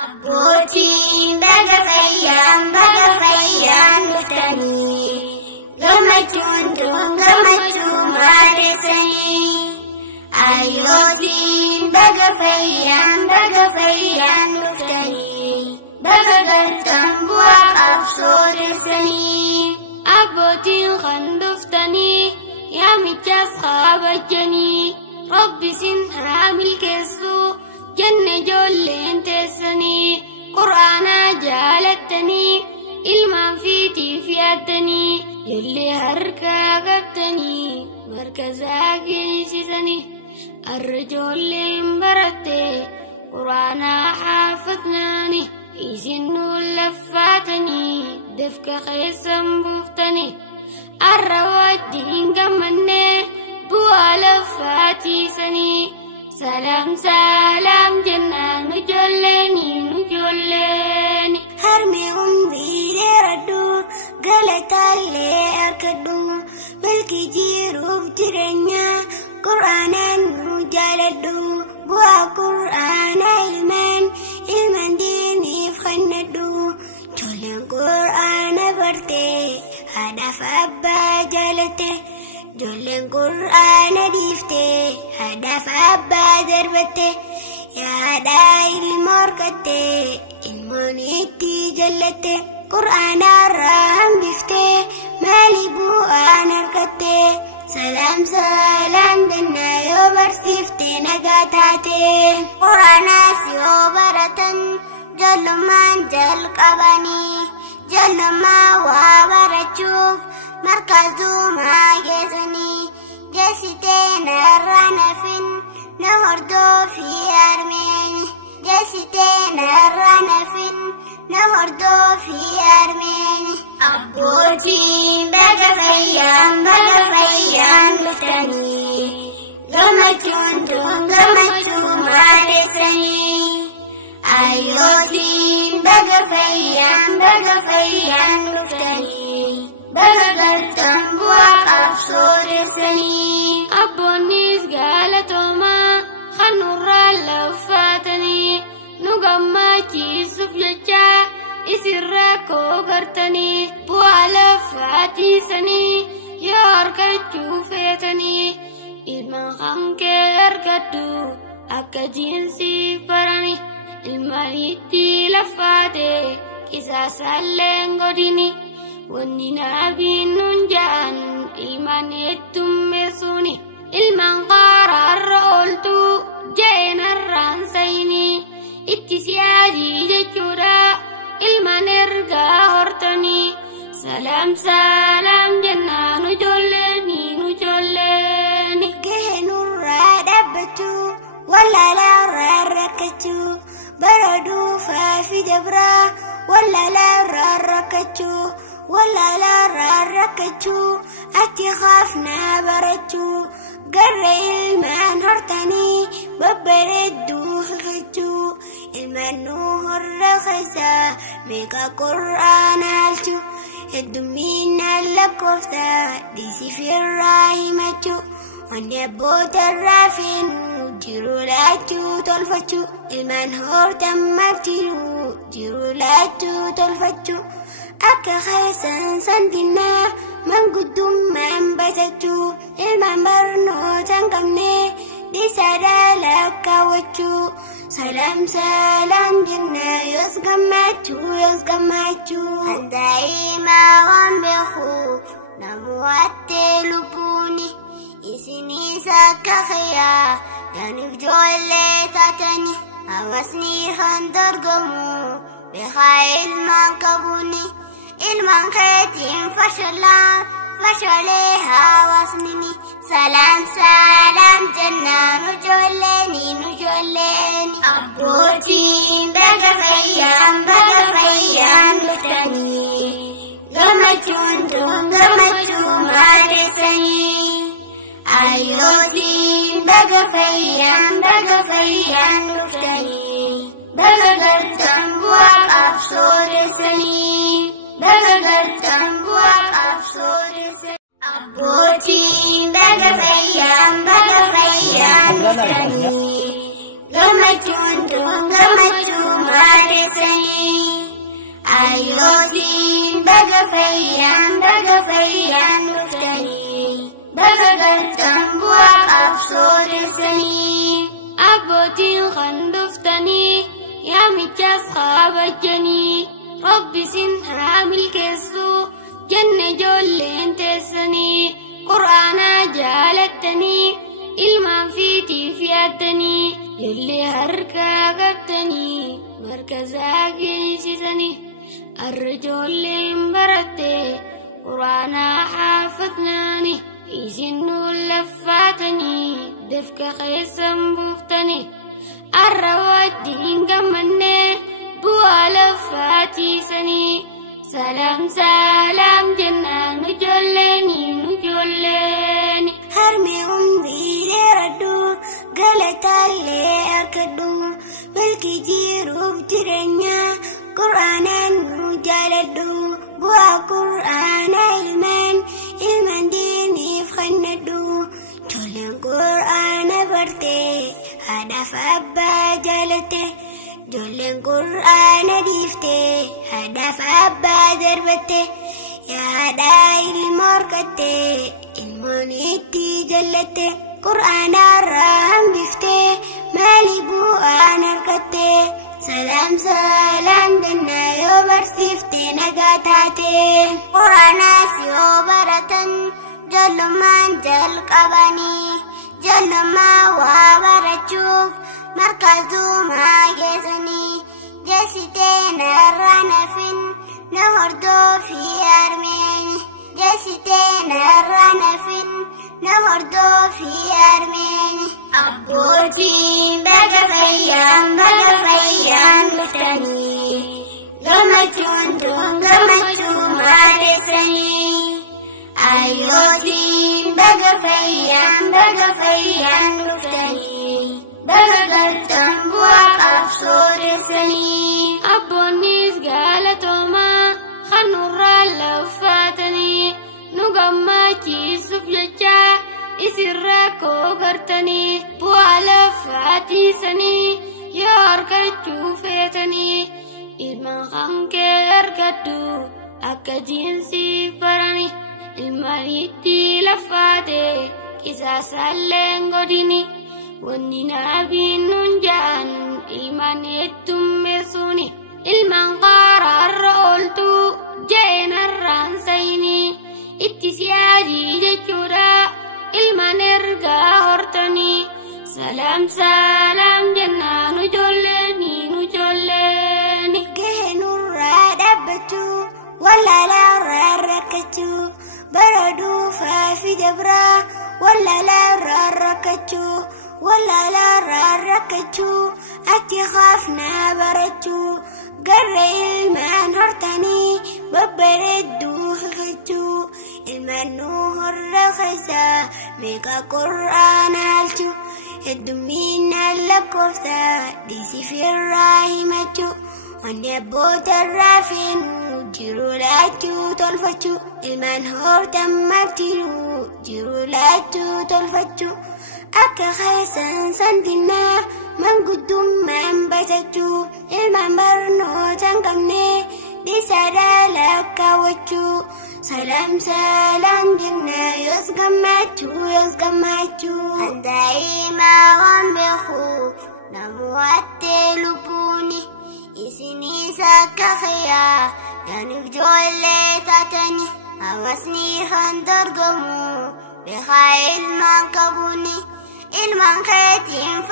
Abbootiin baga fayyaan dhuftanii gammachuun maaddessanii ayyootiin baga fayyaan dhuftanii baga galtan bu'aa qabsoodessanii abbootiin kan dhuftanii yaamichaas kabajanii rabbisin haa milkeessu jenne ijoolleen teessanii qur'aana jaalattanii ilmaan fiitiif yaaddanii illee harkaa qabdanii markazaa geessisanii arra ijoolleen baratte qur'aana xaafadnaani isin nuun laffaatanii dafka keessan buuftanii arra wajjiin gammannee bu'aa laffaatiisanii salam jennaan nu ijoolleeni harmi umrii dheeradhu galataallee harkadhu milkii jiruuf jireenya qur'aanaan nu jaaladhu bu'aa qur'aana ilmaan diiniif kennadhu ijoolleen qur'aana barte haadhaaf abbaa jaalatte ijoolleen qur'aana dhiifte haadhaaf abbaa darbatte yaadhaa ilma horkatte ilmoon itti jallatte qur'aanarraa hambifte maali bu'aan harkatte salam jennaa yoo barsiifte nagaa taate qur'aanaas yoo baratan ijoollummaan jalqabanii ijoollummaa waa barachuuf markazumaa geessanii jeessitee narraa nafin na hordoofii armeeni jeessitee narraa nafin na hordoofii armeeni abbootiin baga fayyaan dhuftanii gammachuu maaddessanii ayyootiin baga fayyaan dhuftanii baga galtan bu'aa qabsoodessanii abboonnis galatoomaa kan nurraa laffaatanii nu gammachiisuuf jecha isin rakkoo gartanii bu'aa laffaatiisanii yoo harkachuu feetanii ilmaan hankee argadhu akka jiinsii barani ilmaan itti laffaate qisaasaalleen godini wanni naabiin nun ja'an ilmaan heddummeessuuni ilmaan qaaraarra ooltu ja'eenarraan sayini itti siyaadii jechuudha ilmaan ergaa hortanii salam jennaa nu ijoolleeni gahee nurraa dhaabbachuu wallaalaarraa rakkachuu baraduufaa fi dabraa wallaalaarraa rakkachuu wallaalaarraa rakkachuu achi qaafnaa barachuu garra ilmaan hortanii babbareedduu hifachuu ilmaan nuu horra keessaa meeqa qur'aana halchuu heddumminaan lakkoofsaa dhiisiif irraa himachuu wanni abbootarraa feenuu jiru laachuu tolfachuu ilmaan hortan martinuu jiru laachuu tolfachuu akka keessan sandinnaa manguddummaan batachuu ilmaan barnoota hin qabne dhiisaadhaa lakkaawwachuu salam jennaa yoos gammachuu handaa'imaa waan beekuu namu waattee lubbuuni isinis akka khayyaa yaaniif ijoollee taatani hawaasni kan dorgomu beekaa ilmaan qabuuni ilmaan keetiin fashalee hawaasnini salam jennaa nu ijoolleeni abbootiin baga fayyaan dhuftanii gammachuu maaddessanii ayyootiin baga fayyaan dhuftanii baga galtan bu'aa qabsoodessanii abbootiin baga fayyaan dhuftanii gammachuu maaddessanii بقفيان بقفيان رفتني بقدرتن بواق أبصور السني أبوتين خندفتني يا مجاز خابجني ربي سن عامل كسو جنة جولين تسني قرآن جالتني إلما فيتي فياتني يلي هركا قبتني مركزا كيسيسني الرجل برتي قرآن حافظناني يسنو لفاتني دفك خيسا بفتني الروادين قمني بوا لفاتي سني سلام سلام جنة نجلني نجلني هرمي أمي لردو قالت اللي أركدو ملكي جيرو بترنيا قرآن نجالدو بوا قرآن علمان ديني فخندو جولن قرآن برتي هدف أبا جالته جولن قرآن ديفته هدف أبا دربته يا داي المركته المونيتي جلته قرآن الرام بفته مالي بوان أركته سلام سلام جنة يوبرسيفتي نقاتاتي قرآن سيوبرتن جل من جل قباني جل ما وابرتشوف مركزو ما جزني جسيتين الرنفن نهردو في أرميني جسيتين الرنفن نهردو في أرميني أبوتي بقفيان مفتني قمتو مارسني أيوتي بقفيان مفتني بقدرتن بواق أبصور السني أبونيس قالتوما خنور لفاتني نقماتي سفلجا إسراكو قرتني بوا لفاتي سني ياركتو فيتني إلما خانك يركتو أكا جنسي براني الماليتي لفاتي كيسا سالين قديني وننا بننجان إلمان يتمسوني إلمان قرار قلتو جين الرانسيني اتسيادي جتشورا إلمان ارقا هرتني سلام سلام جنة نجلني جهنو رادبتو ولا لا راركتو بردو فافي دبرا ولا لا راركتو ولا لا راركتو أتي خافنا برتو قرر المان هرتني ببردو خفتو المنوه الرخصة ميكا قرآن هالتو الدمين اللكوفتا ديسي في الراهمتو ونبوت الرافين جرولاتو تلفتو المنهور تمتلو جرولاتو تلفتو أكا خيسان سندنا من قدوم من بسجو المنبرنو تنقمني دي سادالك وجو سلام سلام جنة يسقماتو دايما وانبخو نموات لبوني إسني ساكخيا ينفجو اللي تاتني أوسني خندرقمو بخايل من كبوني المن خيتين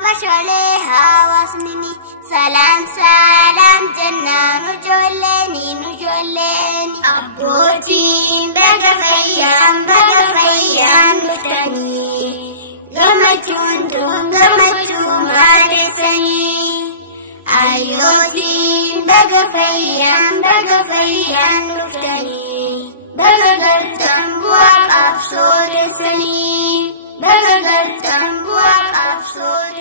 فشليها وصنني سلام سلام جنة نجلني أبوتي بقفيان مفتني قمتو مارسني أيوتي بقفيان مفتني بقدرتن بواق أبصور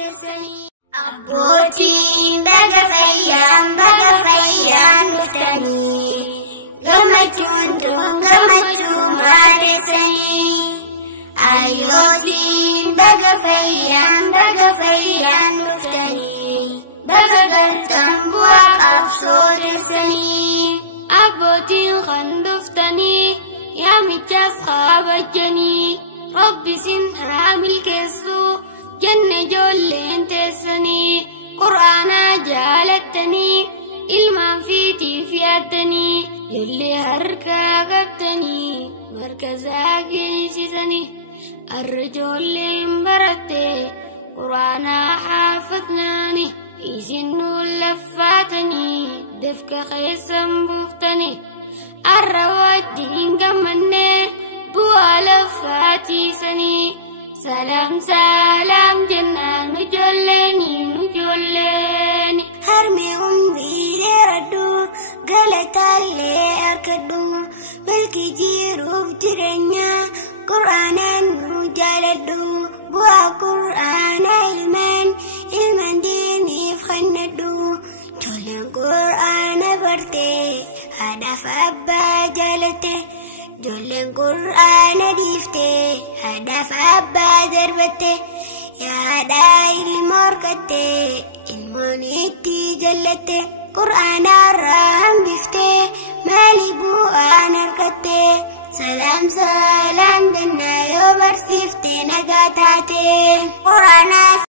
السني أبوتي بقفيان مفتني قمتو مارسني أيوتي بقفيان مفتني بقدرتن بواق أبصور السني أبوتين خندفتني يا مجاز خابجني ربي سن حامل كسو جنة جولين تسني قرآن جالتني إلما فيتي فياتني يلي هركا قبتني مركزا كيسيسني الرجل برتي قرآن حافظناني إسنو لفاتني دفك خيسا بفتني الرواد دين قمني بوا لفاتي سني سلام سلام جنة نجوليني هرمي أمي لردو قالت اللي أركدو ملكي جيرو بجرنيا قرآن نجالدو بوا قرآن علمان ديني فخندو جولين قرآن برتي هدف أبا جالته جولين قرآن ديفتي هدف أبا دربته يا داي المركته المونيتي جلته قرآن الرحم ديفتي مالي بو أنا ركته سلام سلام دنا يوبر سيفتي نقاتاتي قرآن